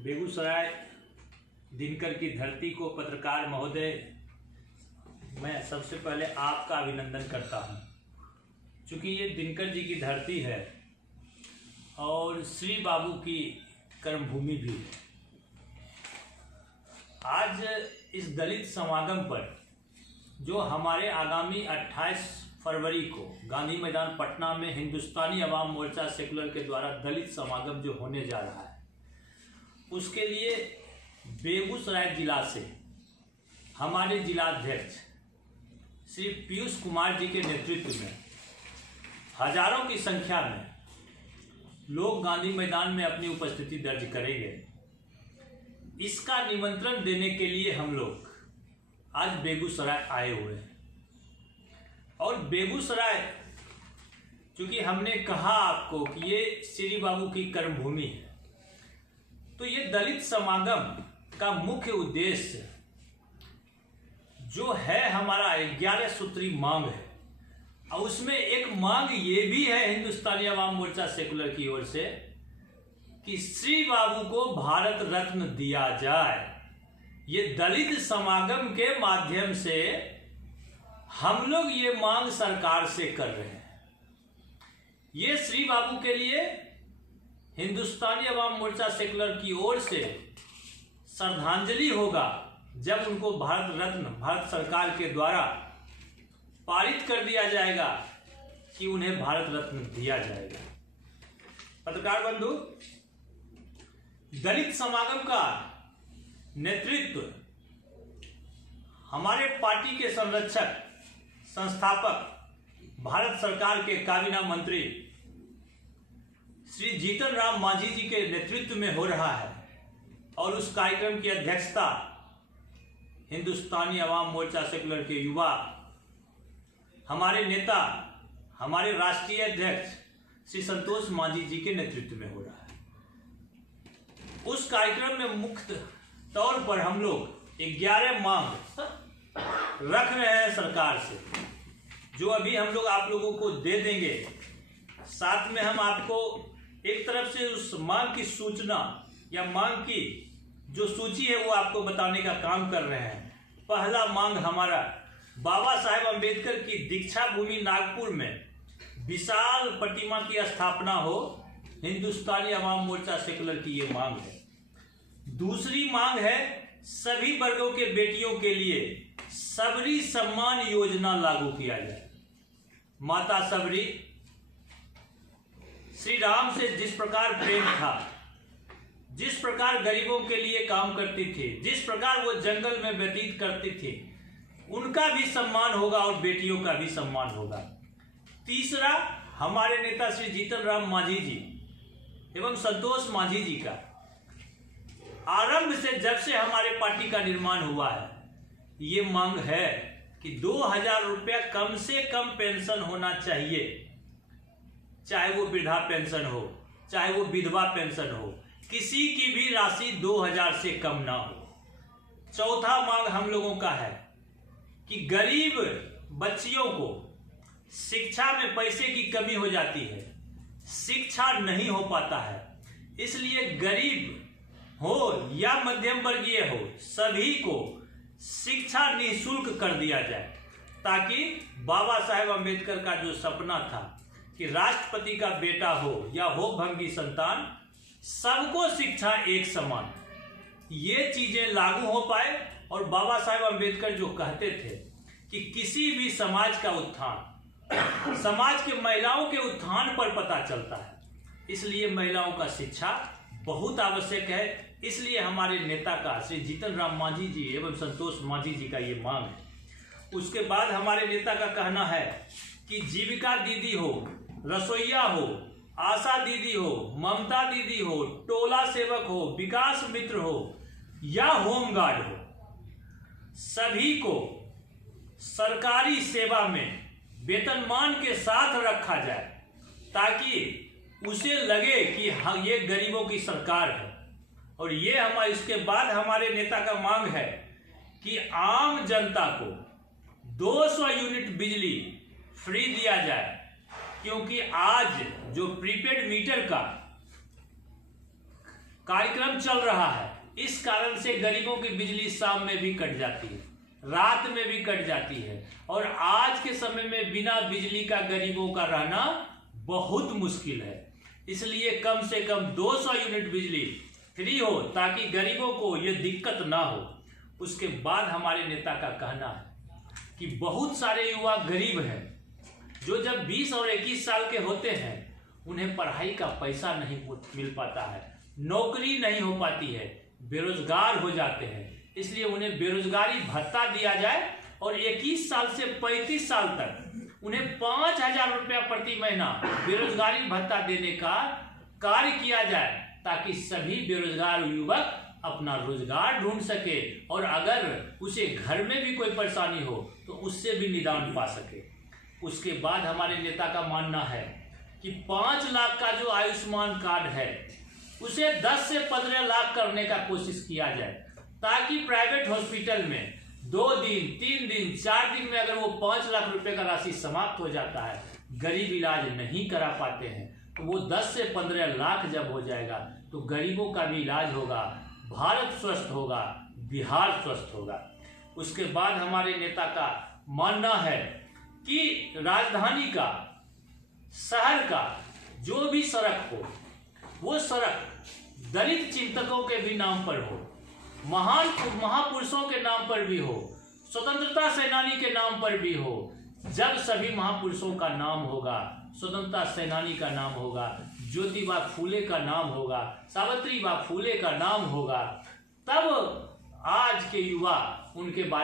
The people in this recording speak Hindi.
बेगूसराय दिनकर की धरती को पत्रकार महोदय, मैं सबसे पहले आपका अभिनंदन करता हूं, चूँकि ये दिनकर जी की धरती है और श्री बाबू की कर्मभूमि भी है। आज इस दलित समागम पर जो हमारे आगामी 28 फरवरी को गांधी मैदान पटना में हिंदुस्तानी अवाम मोर्चा सेकुलर के द्वारा दलित समागम जो होने जा रहा है, उसके लिए बेगूसराय जिला से हमारे जिलाध्यक्ष श्री पीयूष कुमार जी के नेतृत्व में हजारों की संख्या में लोग गांधी मैदान में अपनी उपस्थिति दर्ज करेंगे। इसका निमंत्रण देने के लिए हम लोग आज बेगूसराय आए हुए हैं। और बेगूसराय, चूंकि हमने कहा आपको कि ये श्री बाबू की कर्मभूमि है, तो ये दलित समागम का मुख्य उद्देश्य जो है हमारा 11 सूत्री मांग है, और उसमें एक मांग ये भी है हिंदुस्तानी अवाम मोर्चा सेकुलर की ओर से कि श्री बाबू को भारत रत्न दिया जाए। ये दलित समागम के माध्यम से हम लोग ये मांग सरकार से कर रहे हैं। ये श्री बाबू के लिए हिंदुस्तानी अवाम मोर्चा सेकुलर की ओर से श्रद्धांजलि होगा जब उनको भारत रत्न भारत सरकार के द्वारा पारित कर दिया जाएगा कि उन्हें भारत रत्न दिया जाएगा। पत्रकार बंधु, दलित समागम का नेतृत्व हमारे पार्टी के संरक्षक संस्थापक भारत सरकार के काबीना मंत्री श्री जीतन राम मांझी जी के नेतृत्व में हो रहा है, और उस कार्यक्रम की अध्यक्षता हिंदुस्तानी अवाम मोर्चा सेकुलर के युवा हमारे नेता, हमारे राष्ट्रीय अध्यक्ष श्री संतोष मांझी जी के नेतृत्व में हो रहा है। उस कार्यक्रम में मुख्य तौर पर हम लोग 11 मांग रख रहे हैं सरकार से, जो अभी हम लोग आप लोगों को दे देंगे। साथ में हम आपको एक तरफ से उस मांग की सूचना या मांग की जो सूची है वो आपको बताने का काम कर रहे हैं। पहला मांग हमारा बाबा साहेब अम्बेडकर की दीक्षा भूमि नागपुर में विशाल प्रतिमा की स्थापना हो, हिंदुस्तानी अवाम मोर्चा सेकुलर की ये मांग है। दूसरी मांग है सभी वर्गों के बेटियों के लिए सबरी सम्मान योजना लागू किया जाए। माता सबरी श्री राम से जिस प्रकार प्रेम था, जिस प्रकार गरीबों के लिए काम करती थी, जिस प्रकार वो जंगल में व्यतीत करती थी, उनका भी सम्मान होगा और बेटियों का भी सम्मान होगा। तीसरा, हमारे नेता श्री जीतन राम मांझी जी एवं संतोष मांझी जी का आरंभ से जब से हमारे पार्टी का निर्माण हुआ है, ये मांग है कि 2000 रुपया कम से कम पेंशन होना चाहिए, चाहे वो वृद्धा पेंशन हो, चाहे वो विधवा पेंशन हो, किसी की भी राशि 2000 से कम ना हो। चौथा मांग हम लोगों का है कि गरीब बच्चियों को शिक्षा में पैसे की कमी हो जाती है, शिक्षा नहीं हो पाता है, इसलिए गरीब हो या मध्यम वर्गीय हो, सभी को शिक्षा निःशुल्क कर दिया जाए, ताकि बाबा साहेब अम्बेडकर का जो सपना था कि राष्ट्रपति का बेटा हो या हो भंगी संतान, सबको शिक्षा एक समान, ये चीजें लागू हो पाए। और बाबा साहेब अम्बेडकर जो कहते थे कि किसी भी समाज का उत्थान समाज के महिलाओं के उत्थान पर पता चलता है, इसलिए महिलाओं का शिक्षा बहुत आवश्यक है। इसलिए हमारे नेता का श्री जीतन राम मांझी जी एवं संतोष मांझी जी का ये मांग है। उसके बाद हमारे नेता का कहना है कि जीविका दीदी हो, रसोईया हो, आशा दीदी हो, ममता दीदी हो, टोला सेवक हो, विकास मित्र हो या होमगार्ड हो, सभी को सरकारी सेवा में वेतनमान के साथ रखा जाए, ताकि उसे लगे कि हाँ, ये गरीबों की सरकार है। और ये इसके बाद हमारे नेता का मांग है कि आम जनता को 200 यूनिट बिजली फ्री दिया जाए, क्योंकि आज जो प्रीपेड मीटर का कार्यक्रम चल रहा है, इस कारण से गरीबों की बिजली शाम में भी कट जाती है, रात में भी कट जाती है। और आज के समय में बिना बिजली का गरीबों का रहना बहुत मुश्किल है। इसलिए कम से कम 200 यूनिट बिजली फ्री हो ताकि गरीबों को ये दिक्कत ना हो। उसके बाद हमारे नेता का कहना है कि बहुत सारे युवा गरीब हैं जो जब 20 और 21 साल के होते हैं उन्हें पढ़ाई का पैसा नहीं मिल पाता है, नौकरी नहीं हो पाती है, बेरोजगार हो जाते हैं। इसलिए उन्हें बेरोजगारी भत्ता दिया जाए और 21 साल से 35 साल तक उन्हें 5,000 रुपया प्रति महीना बेरोजगारी भत्ता देने का कार्य किया जाए ताकि सभी बेरोजगार युवक अपना रोजगार ढूंढ सके और अगर उसे घर में भी कोई परेशानी हो तो उससे भी निदान पा सके। उसके बाद हमारे नेता का मानना है कि 5 लाख का जो आयुष्मान कार्ड है उसे 10 से 15 लाख करने का कोशिश किया जाए ताकि प्राइवेट हॉस्पिटल में 2 दिन 3 दिन 4 दिन में अगर वो 5 लाख रुपए का राशि समाप्त हो जाता है, गरीब इलाज नहीं करा पाते हैं, तो वो 10 से 15 लाख जब हो जाएगा तो गरीबों का भी इलाज होगा, भारत स्वस्थ होगा, बिहार स्वस्थ होगा। उसके बाद हमारे नेता का मानना है कि राजधानी का, शहर का जो भी सड़क हो वो सड़क दलित चिंतकों के भी नाम पर हो, महान महापुरुषों के नाम पर भी हो, स्वतंत्रता सेनानी के नाम पर भी हो। जब सभी महापुरुषों का नाम होगा, स्वतंत्रता सेनानी का नाम होगा, ज्योतिबा फूले का नाम होगा, सावित्रीबाई फूले का नाम होगा, तब आज के युवा उनके बारे